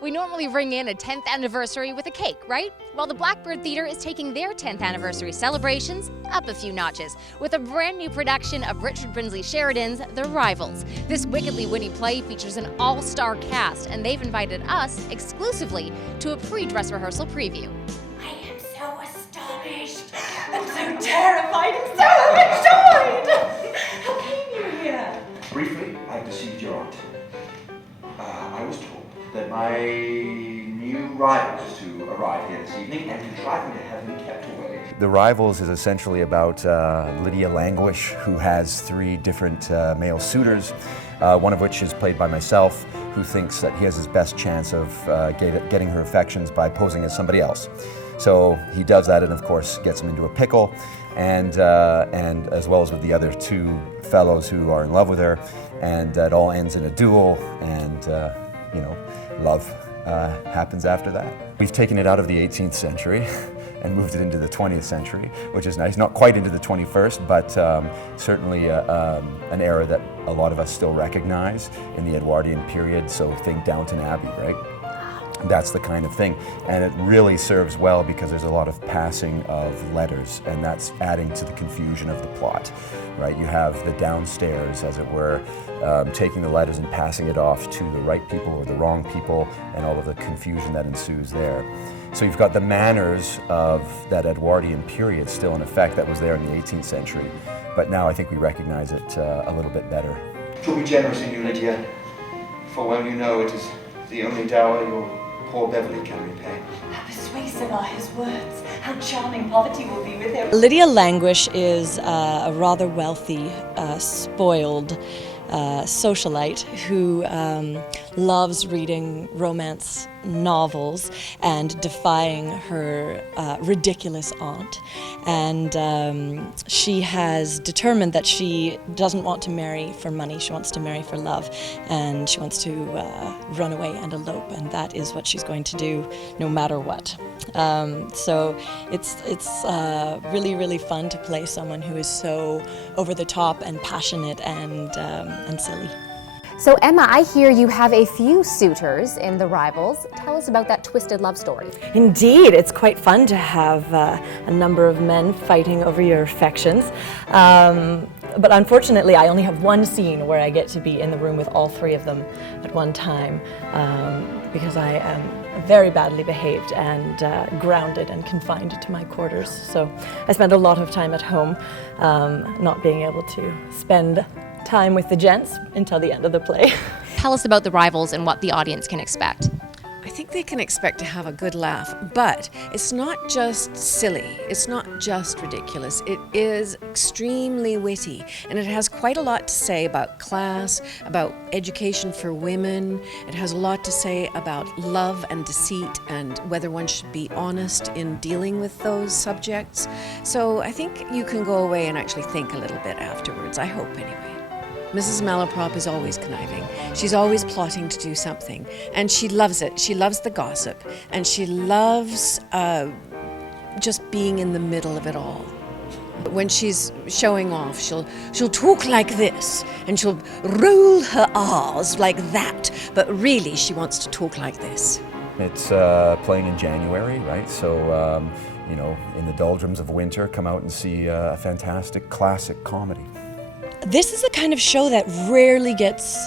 We normally ring in a 10th anniversary with a cake, right? Well, the Blackbird Theatre is taking their 10th anniversary celebrations up a few notches with a brand new production of Richard Brinsley Sheridan's The Rivals. This wickedly witty play features an all-star cast, and they've invited us exclusively to a pre-dress rehearsal preview. I am so astonished and so terrified and so overjoyed! How came you here? Briefly, I perceived your aunt. I was told that my new rival is to arrive here this evening and contriving to have him kept away. The Rivals is essentially about Lydia Languish, who has 3 different male suitors, one of which is played by myself, who thinks that he has his best chance of getting her affections by posing as somebody else. So he does that and of course gets him into a pickle, and as well as with the other 2 fellows who are in love with her, and it all ends in a duel, and love happens after that. We've taken it out of the 18th century and moved it into the 20th century, which is nice. Not quite into the 21st, but certainly an era that a lot of us still recognize in the Edwardian period, so think Downton Abbey, right? That's the kind of thing, and it really serves well because there's a lot of passing of letters, and that's adding to the confusion of the plot, right? You have the downstairs, as it were, taking the letters and passing it off to the right people or the wrong people, and all of the confusion that ensues there. So you've got the manners of that Edwardian period still in effect that was there in the 18th century, but now I think we recognize it a little bit better. To be generous in you, Lydia, for well you know it is the only dower your poor Beverly can repay. How persuasive are his words. How charming poverty will be with him. Lydia Languish is a rather wealthy, spoiled socialite who loves reading romance novels and defying her ridiculous aunt. And she has determined that she doesn't want to marry for money, she wants to marry for love, and she wants to run away and elope, and that is what she's going to do no matter what. So it's really, really fun to play someone who is so over the top and passionate and silly. So Emma, I hear you have a few suitors in The Rivals. Tell us about that twisted love story. Indeed, it's quite fun to have a number of men fighting over your affections. But unfortunately, I only have one scene where I get to be in the room with all 3 of them at one time, because I am very badly behaved and grounded and confined to my quarters. So I spend a lot of time at home, not being able to spend time with the gents until the end of the play. Tell us about The Rivals and what the audience can expect. I think they can expect to have a good laugh, but it's not just silly, it's not just ridiculous, it is extremely witty, and it has quite a lot to say about class, about education for women. It has a lot to say about love and deceit and whether one should be honest in dealing with those subjects. So I think you can go away and actually think a little bit afterwards, I hope anyway. Mrs. Malaprop is always conniving. She's always plotting to do something, and she loves it. She loves the gossip, and she loves just being in the middle of it all. When she's showing off, she'll talk like this, and she'll roll her R's like that, but really she wants to talk like this. It's playing in January, right? So, in the doldrums of winter, come out and see a fantastic classic comedy. This is the kind of show that rarely gets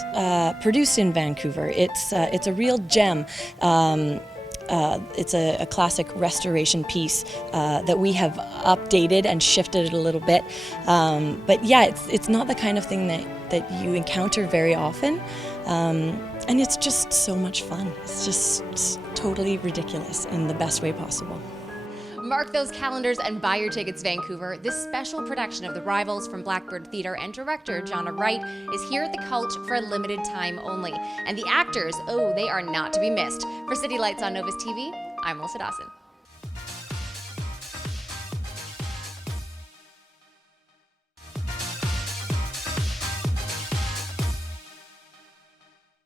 produced in Vancouver. It's a real gem. It's a classic restoration piece that we have updated and shifted a little bit. But yeah, it's not the kind of thing that you encounter very often. And it's just so much fun. It's just totally ridiculous in the best way possible. Mark those calendars and buy your tickets, Vancouver. This special production of The Rivals from Blackbird Theatre and director Jonna Wright is here at the Cultch for a limited time only. And the actors, they are not to be missed. For City Lights on Novus TV, I'm Alyssa Dawson.